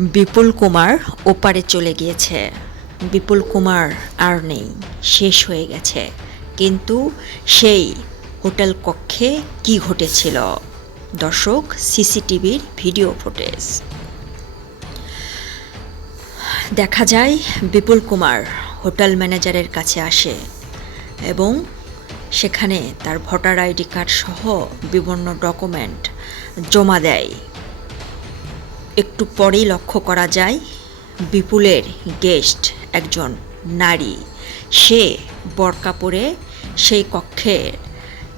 বিপুল কুমার ওপারে চলে গিয়েছে। বিপুল কুমার আর নেই, শেষ হয়ে গেছে। কিন্তু সেই হোটেল কক্ষে কি ঘটেছিল? দর্শক, সিসিটিভির ভিডিও ফুটেজ দেখা যায়। বিপুল কুমার হোটেল ম্যানেজারের কাছে আসে এবং সেখানে তার ভোটার আইডি কার্ড সহ বিভিন্ন ডকুমেন্ট জমা দেয়। একটু পরেই লক্ষ্য করা যায় বিপুলের গেস্ট একজন নারী, সে বোরকা পরে সেই কক্ষে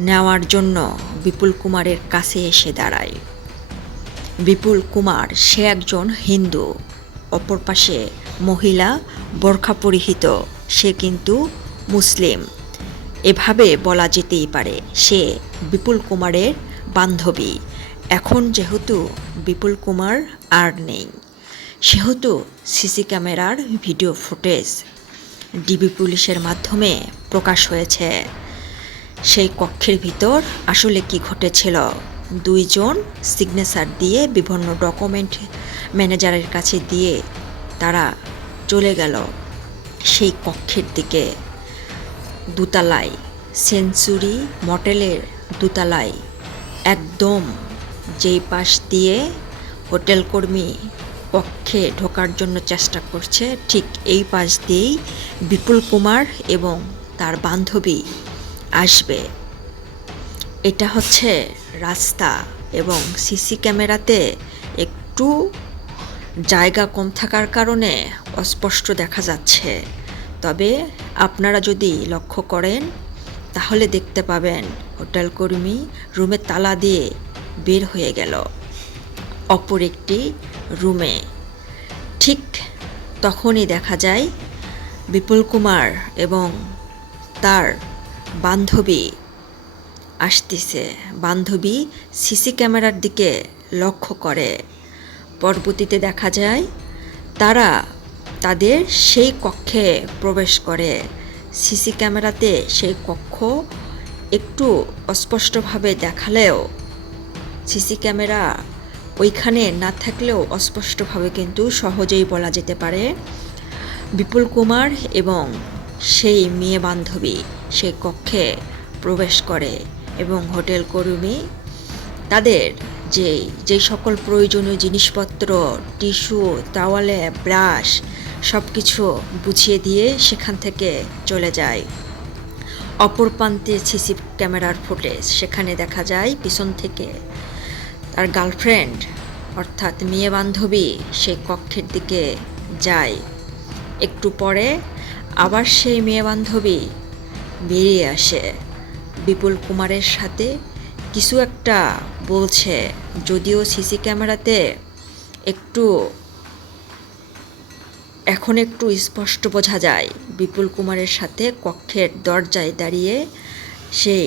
নেওয়ার জন্য বিপুল কুমারের কাছে এসে দাঁড়ায়। বিপুল কুমার সে একজন হিন্দু, অপর পাশে মহিলা বোরকা পরিহিত, সে কিন্তু মুসলিম। এভাবে বলা যেতেই পারে সে বিপুল কুমারের বান্ধবী। এখন যেহেতু বিপুল কুমার আর নেই, সেহেতু সিসি ক্যামেরার ভিডিও ফুটেজ ডিবি পুলিশের মাধ্যমে প্রকাশ হয়েছে। সেই কক্ষের ভিতর আসলে কি ঘটেছিল, দুইজন সিগনেচার দিয়ে বিভিন্ন ডকুমেন্ট ম্যানেজারের কাছে দিয়ে তারা চলে গেল সেই কক্ষের দিকে। দোতলায়, সেঞ্চুরি মোটেলের দোতলায়, একদম যেই পাশ দিয়ে হোটেল কর্মী কক্ষে ঢোকার জন্য চেষ্টা করছে, ঠিক এই পাশ দিয়েই বিপুল কুমার এবং তার বান্ধবী আসবে। এটা হচ্ছে রাস্তা এবং সিসি ক্যামেরাতে একটু জায়গা কম থাকার কারণে অস্পষ্ট দেখা যাচ্ছে। তবে আপনারা যদি লক্ষ্য করেন তাহলে দেখতে পাবেন হোটেল কর্মী রুমে তালা দিয়ে বের হয়ে গেল অপর একটি রুমে। ঠিক তখনই দেখা যায় বিপুল কুমার এবং তার বান্ধবী আসতেছে। বান্ধবী সিসি ক্যামেরার দিকে লক্ষ্য করে। পরবর্তীতে দেখা যায় তারা তাদের সেই কক্ষে প্রবেশ করে। সিসি ক্যামেরাতে সেই কক্ষ একটু অস্পষ্টভাবে দেখালেও, সিসি ক্যামেরা ওইখানে না থাকলেও অস্পষ্টভাবে কিন্তু সহজেই বলা যেতে পারে বিপুল কুমার এবং সেই মেয়ে বান্ধবী সেই কক্ষে প্রবেশ করে এবং হোটেল কর্মী তাদের যে সকল প্রয়োজনীয় জিনিসপত্র, টিস্যু, তাওয়ালে, ব্রাশ সব কিছু বুঝিয়ে দিয়ে সেখান থেকে চলে যায়। অপর প্রান্তে সিসি ক্যামেরার ফুটেজ, সেখানে দেখা যায় পিছন থেকে তার গার্লফ্রেন্ড অর্থাৎ মেয়ে বান্ধবী সেই কক্ষের দিকে যায়। একটু পরে আবার সেই মেয়ে বান্ধবী বেরিয়ে আসে, বিপুল কুমারের সাথে কিছু একটা বলছে, যদিও সিসি ক্যামেরাতে এখন একটু স্পষ্ট বোঝা যায় বিপুল কুমারের সাথে কক্ষের দরজায় দাঁড়িয়ে সেই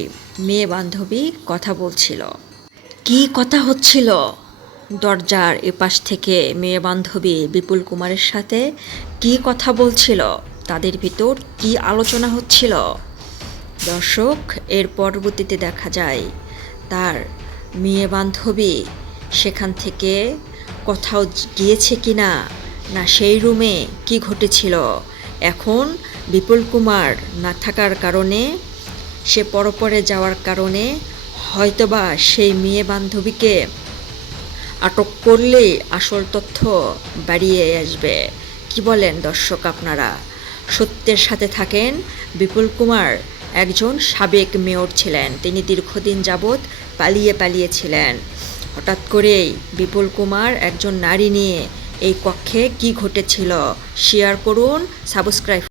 মেয়ে বান্ধবী কথা বলছিল। কি কথা হচ্ছিল দরজার এপাশ থেকে মেয়ে বান্ধবী বিপুল কুমারের সাথে কি কথা বলছিল, তাদের ভিতর কি আলোচনা হচ্ছিল? দর্শক, এর পরবর্তীতে দেখা যায় তার মেয়ে বান্ধবী সেখান থেকে কোথাও গিয়েছে কিনা, না সেই রুমে কি ঘটেছিল। এখন বিপুল কুমার না থাকার কারণে, সে পরপরে যাওয়ার কারণে হয়তোবা সেই মেয়ে বান্ধবীকে আটক করলেই আসল তথ্য বাড়িয়ে আসবে। কি বলেন দর্শক আপনারা? সত্যের সাথে থাকেন। বিপুল কুমার একজন সাবেক মেয়র ছিলেন, তিনি দীর্ঘদিন যাবৎ পালিয়েছিলেন। হঠাৎ করেই বিপুল কুমার একজন নারী নিয়ে এই কক্ষে কি ঘটেছিল, শেয়ার করুন, সাবস্ক্রাইব